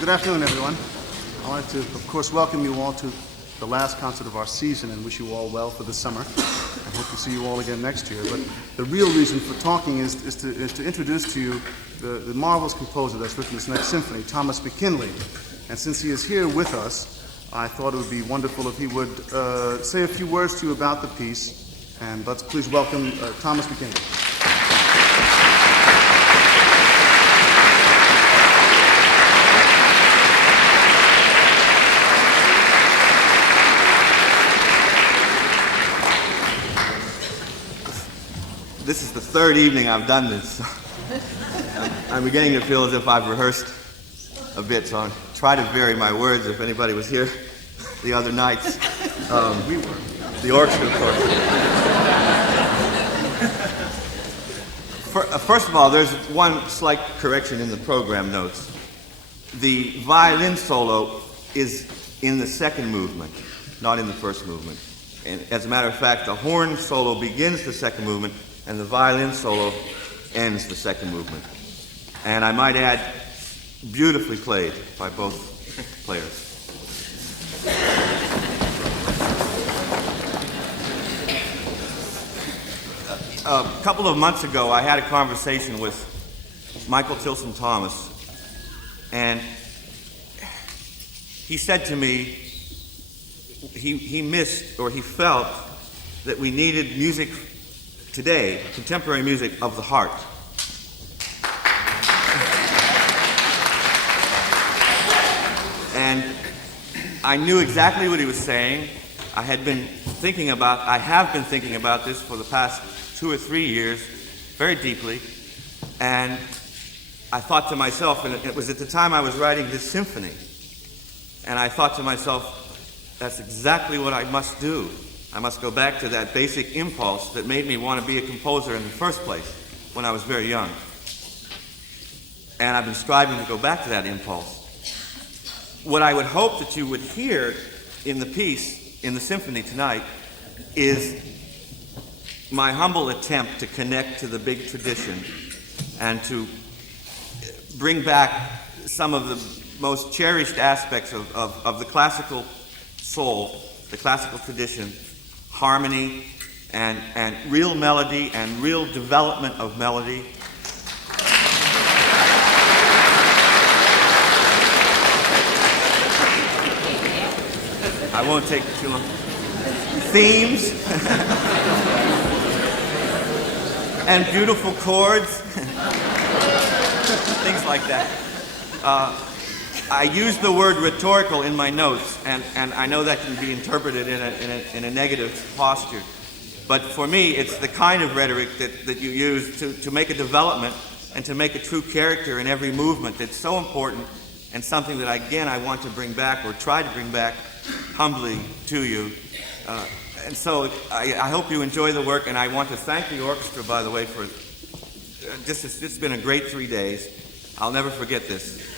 Good afternoon, everyone. I wanted to, of course, welcome you all to the last concert of our season and wish you all well for the summer. I hope to see you all again next year. But the real reason for talking is to introduce to you the marvelous composer that's written this next symphony, Thomas McKinley. And since he is here with us, I thought it would be wonderful if he would say a few words to you about the piece. And let's please welcome Thomas McKinley. This is the third evening I've done this. I'm beginning to feel as if I've rehearsed a bit, so I'll try to vary my words if anybody was here the other nights. We were. The orchestra, of course. First of all, there's one slight correction in the program notes. The violin solo is in the second movement, not in the first movement. And as a matter of fact, the horn solo begins the second movement, and the violin solo ends the second movement. And I might add, beautifully played by both players. A couple of months ago, I had a conversation with Michael Tilson Thomas, and he said to me he missed, or he felt, that we needed music today, contemporary music of the heart. And I knew exactly what he was saying. I have been thinking about this for the past 2 or 3 years, very deeply. And I thought to myself, and it was at the time I was writing this symphony, and I thought to myself, that's exactly what I must do. I must go back to that basic impulse that made me want to be a composer in the first place when I was very young. And I've been striving to go back to that impulse. What I would hope that you would hear in the piece, in the symphony tonight, is my humble attempt to connect to the big tradition and to bring back some of the most cherished aspects of the classical soul, the classical tradition, harmony and real melody and real development of melody. I won't take too long. Themes and beautiful chords, things like that. I use the word rhetorical in my notes, and I know that can be interpreted in a negative posture. But for me, it's the kind of rhetoric that you use to make a development and to make a true character in every movement that's so important, and something that, again, I want to bring back, or try to bring back humbly to you. And so I hope you enjoy the work, and I want to thank the orchestra, by the way, for it's been a great 3 days. I'll never forget this.